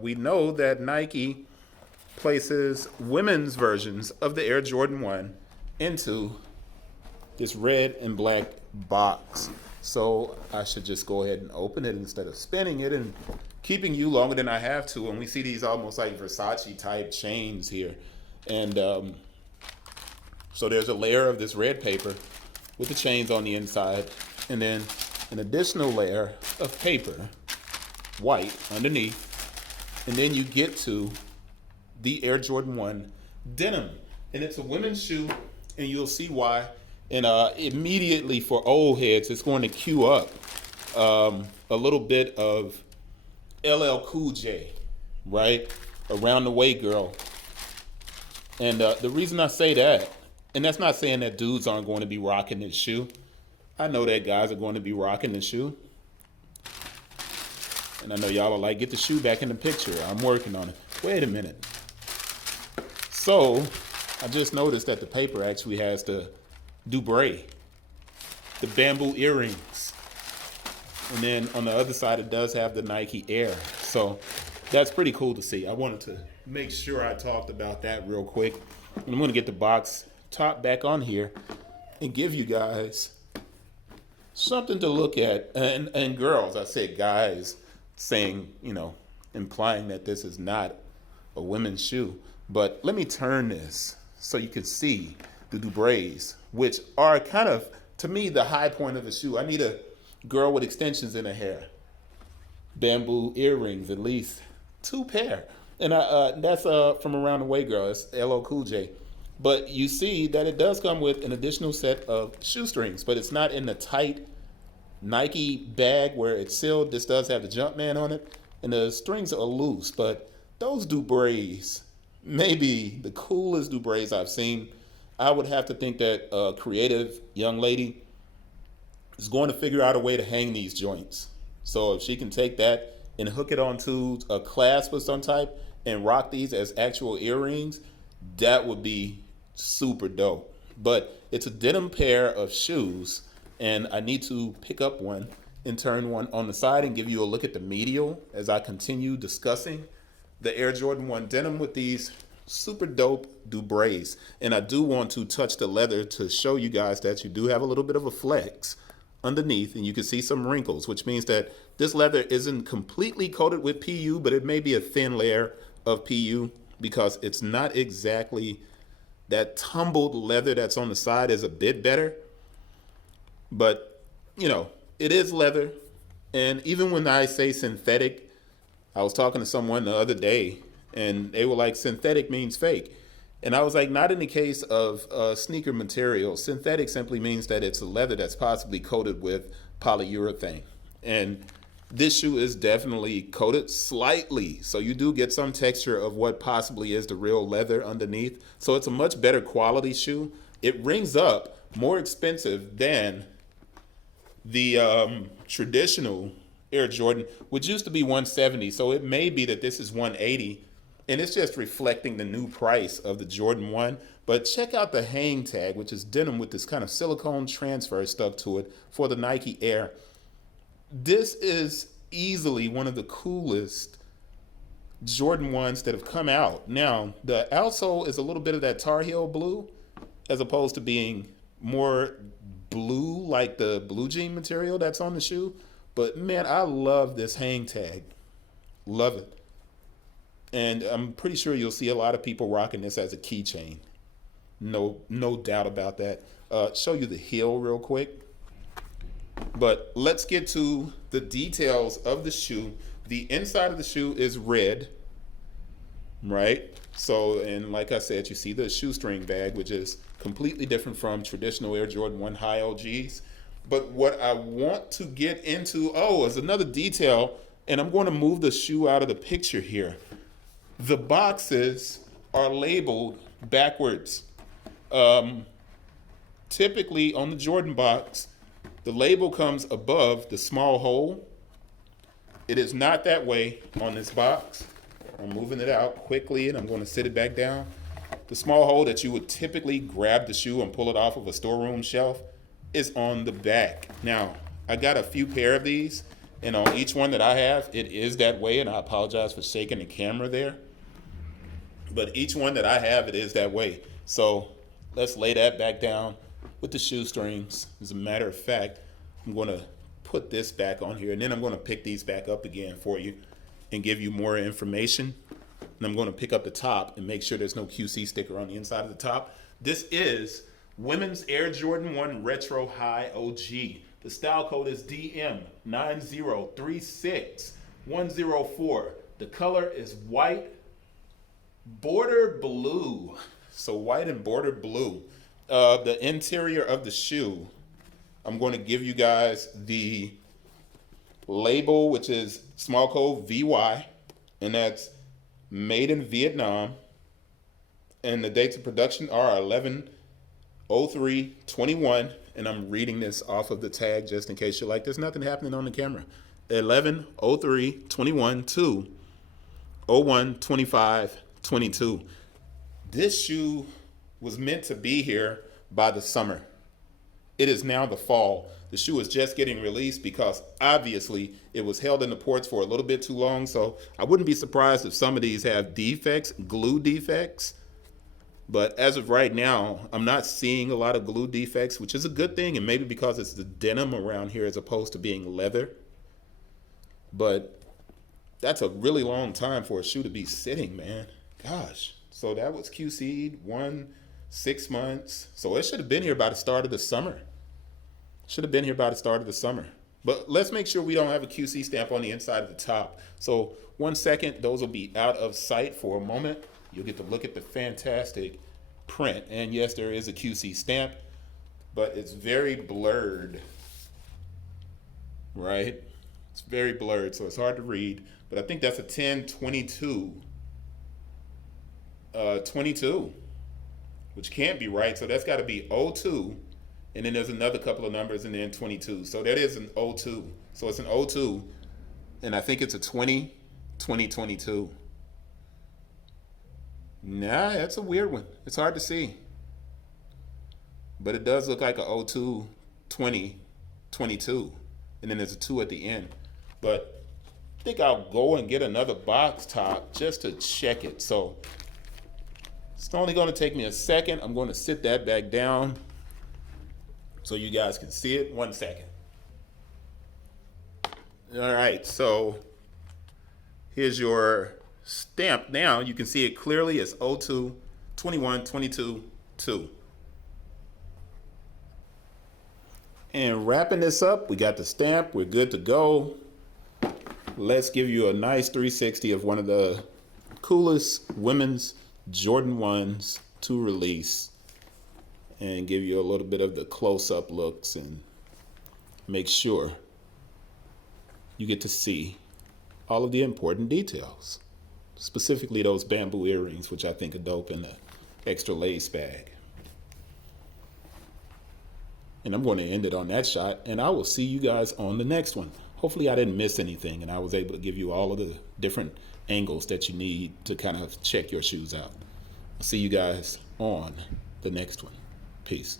we know that Nike places women's versions of the Air Jordan 1 into this red and black box. So I should just go ahead and open it instead of spinning it and keeping you longer than I have to. And we see these almost like Versace type chains here. And so there's a layer of this red paper with the chains on the inside, and then an additional layer of paper, white, underneath. And then you get to the Air Jordan 1 Denim. And it's a women's shoe, and you'll see why. And immediately for old heads, it's going to cue up a little bit of LL Cool J, right? Around the Way Girl. And the reason I say that, and that's not saying that dudes aren't going to be rocking this shoe. I know that guys are going to be rocking the shoe. And I know y'all are like, get the shoe back in the picture. I'm working on it. Wait a minute. So I just noticed that the paper actually has the Dubray, the bamboo earrings. And then on the other side, it does have the Nike Air. So that's pretty cool to see. I wanted to make sure I talked about that real quick. And I'm going to get the box top back on here and give you guys something to look at. And girls, I said guys, saying, implying that this is not a women's shoe. But let me turn this so you can see the Dubrays, which are kind of, to me, the high point of the shoe. I need a girl with extensions in her hair. Bamboo earrings, at least 2 pair. And that's from Around the Way Girl. It's LL Cool J. But you see that it does come with an additional set of shoestrings, but it's not in the tight Nike bag where it's sealed. This does have the Jumpman on it, and the strings are loose. But those Dubrays, maybe the coolest Dubrays I've seen. I would have to think that a creative young lady is going to figure out a way to hang these joints. So if she can take that and hook it onto a clasp of some type and rock these as actual earrings, that would be super dope. But it's a denim pair of shoes, and I need to pick up one and turn one on the side and give you a look at the medial as I continue discussing the Air Jordan 1 Denim with these super dope Dubrays. And I do want to touch the leather to show you guys that you do have a little bit of a flex underneath, and you can see some wrinkles, which means that this leather isn't completely coated with PU, but it may be a thin layer of PU because it's not exactly that tumbled leather that's on the side is a bit better. But, it is leather. And even when I say synthetic, I was talking to someone the other day, and they were like, synthetic means fake. And I was like, not in the case of sneaker material. Synthetic simply means that it's a leather that's possibly coated with polyurethane. And this shoe is definitely coated slightly. So you do get some texture of what possibly is the real leather underneath. So it's a much better quality shoe. It rings up more expensive than the traditional Air Jordan, which used to be $170. So it may be that this is $180. And it's just reflecting the new price of the Jordan 1. But check out the hang tag, which is denim with this kind of silicone transfer stuck to it for the Nike Air. This is easily one of the coolest Jordan 1s that have come out. Now, the outsole is a little bit of that Tar Heel blue, as opposed to being more blue like the blue jean material that's on the shoe. But man, I love this hang tag. Love it. And I'm pretty sure you'll see a lot of people rocking this as a keychain. No doubt about that. Show you the heel real quick. But let's get to the details of the shoe. The inside of the shoe is red, right? So, and like I said, you see the shoestring bag, which is completely different from traditional Air Jordan 1 high LGs. But what I want to get into, is another detail, and I'm going to move the shoe out of the picture here. The boxes are labeled backwards. Typically on the Jordan box, the label comes above the small hole. It is not that way on this box. I'm moving it out quickly, and I'm going to sit it back down. The small hole that you would typically grab the shoe and pull it off of a storeroom shelf is on the back. Now, I got a few pair of these, And on each one that I have, it is that way, and I apologize for shaking the camera there. But each one that I have, it is that way. So let's lay that back down with the shoestrings. As a matter of fact, I'm going to put this back on here, and then I'm going to pick these back up again for you and give you more information. And I'm going to pick up the top and make sure there's no QC sticker on the inside of the top. This is Women's Air Jordan 1 Retro High OG. The style code is DM9036-104. The color is white, border blue. So white and border blue. The interior of the shoe, I'm going to give you guys the label, which is small code VY, and that's made in Vietnam. And the dates of production are 11/03/21. And I'm reading this off of the tag just in case you're like, there's nothing happening on the camera. 11/03/21 to 01/25/22. This shoe was meant to be here by the summer. It is now the fall. The shoe is just getting released because obviously it was held in the ports for a little bit too long. So I wouldn't be surprised if some of these have defects, glue defects. But as of right now, I'm not seeing a lot of glue defects, which is a good thing. And maybe because it's the denim around here as opposed to being leather. But that's a really long time for a shoe to be sitting, man. Gosh. So that was QC'd 6 months. So it should have been here by the start of the summer. Should have been here by the start of the summer. But let's make sure we don't have a QC stamp on the inside of the top. So 1 second, those will be out of sight for a moment. You'll get to look at the fantastic print. And yes, there is a QC stamp, but it's very blurred, right? It's very blurred, so it's hard to read. But I think that's a 10/22. 22, which can't be right. So that's got to be 02. And then there's another couple of numbers and then 22. So that is an 02. So it's an 02. And I think it's a 20/20/22. Nah, that's a weird one. It's hard to see. But it does look like a 02/20/22. And then there's a 2 at the end. But I think I'll go and get another box top just to check it. So it's only going to take me a second. I'm going to sit that back down so you guys can see it. 1 second. All right, so here's your stamp. Now you can see it clearly. It's 02/21/22/2. And wrapping this up, we got the stamp. We're good to go. Let's give you a nice 360 of one of the coolest women's Jordan 1s to release and give you a little bit of the close-up looks and make sure you get to see all of the important details, specifically those bamboo earrings, which I think are dope, in the extra lace bag. And I'm going to end it on that shot, and I will see you guys on the next one. Hopefully I didn't miss anything and I was able to give you all of the different angles that you need to kind of check your shoes out. I'll see you guys on the next one. Peace.